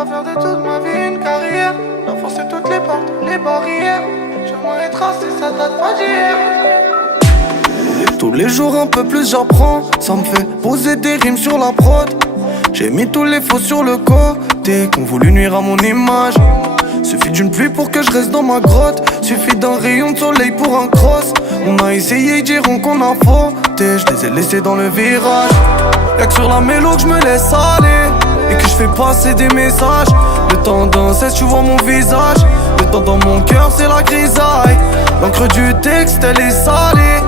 pas faire de toute ma vie une carrière. Dois forcer toutes les portes, les barrières. J'aimerais tracer, ça date pas d'hier. Tous les jours un peu plus j'apprends. Ça me fait poser des rimes sur la prod. J'ai mis tous les faux sur le côté qui ont voulu nuire à mon image. Suffit d'une pluie pour que je reste dans ma grotte. Suffit d'un rayon de soleil pour un cross. On a essayé, ils diront qu'on a fauté. Je les ai laissés dans le virage. Y'a que sur la mélo que je me laisse aller et que je fais passer des messages. Le temps d'un cesse, tu vois mon visage. Le temps dans mon cœur, c'est la grisaille. L'encre du texte, elle est salée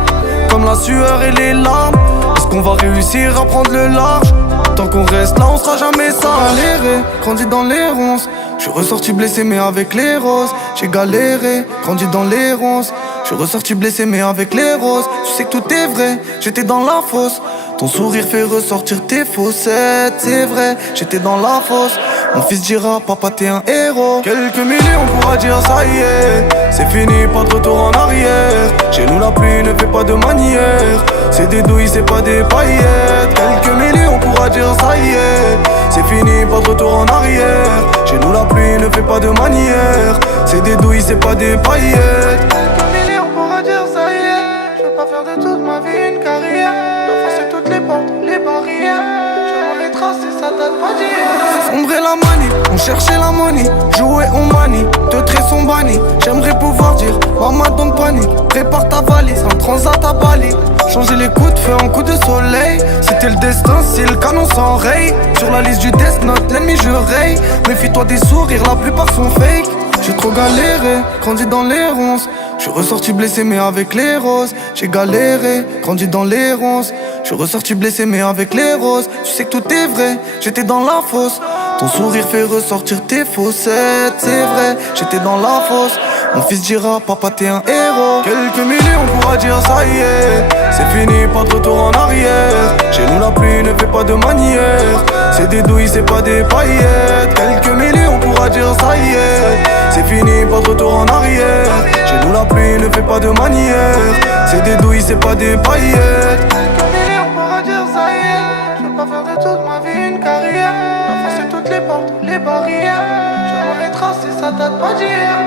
comme la sueur et les larmes. Est-ce qu'on va réussir à prendre le large? Tant qu'on reste là, on sera jamais salé. Grandi dans les ronces. Je suis ressorti blessé mais avec les roses. J'ai galéré, grandi dans les ronces. Je suis ressorti blessé mais avec les roses. Tu sais que tout est vrai, j'étais dans la fosse. Ton sourire fait ressortir tes faussettes. C'est vrai, j'étais dans la fosse. Mon fils dira, papa t'es un héros. Quelques milliers on pourra dire ça y est. C'est fini, pas de retour en arrière. Chez nous la pluie ne fait pas de manière. C'est des douilles, c'est pas des paillettes. Quelques milliers on pourra dire ça y est. C'est fini, pas de retour en arrière. Chez nous la pluie ne fait pas de manière. C'est des douilles, c'est pas des paillettes. Quelques milliers on pourra dire ça y est. Je veux pas faire de toute ma vie une carrière. Forcer toutes les portes, les barrières. Je les tracer, ça date pas d'hier. Sombrer la manie, on cherchait la money. Jouer on manie, deux traits sont bannis. J'aimerais pouvoir dire, maman don't panique. Prépare ta valise, un transat à Bali. Changer les coups de feu en coups de soleil. C'était le destin, si le canon s'enraye. Sur la liste du Death Note, l'ennemi je raye. Méfie-toi des sourires, la plupart sont fake. J'ai trop galéré, grandi dans les ronces. Je suis ressorti blessé mais avec les roses. J'ai galéré, grandi dans les ronces. Je suis ressorti blessé mais avec les roses. Tu sais que tout est vrai, j'étais dans la fosse. Ton sourire fait ressortir tes faussettes. C'est vrai, j'étais dans la fosse. Mon fils dira, papa t'es un héros. Quelques milliers on pourra dire ça y est. C'est fini, pas de retour en arrière. Chez nous la pluie ne fait pas de manière. C'est des douilles, c'est pas des paillettes. Quelques milliers on pourra dire ça y est. C'est fini, pas de retour en arrière. Chez nous la pluie ne fait pas de manière. C'est des douilles, c'est pas des paillettes. Quelques milliers on pourra dire ça y est. Je veux pas faire de toute ma vie une carrière. Forcer toutes les portes, les barrières. J'aimerais tracer, ça date pas d'hier.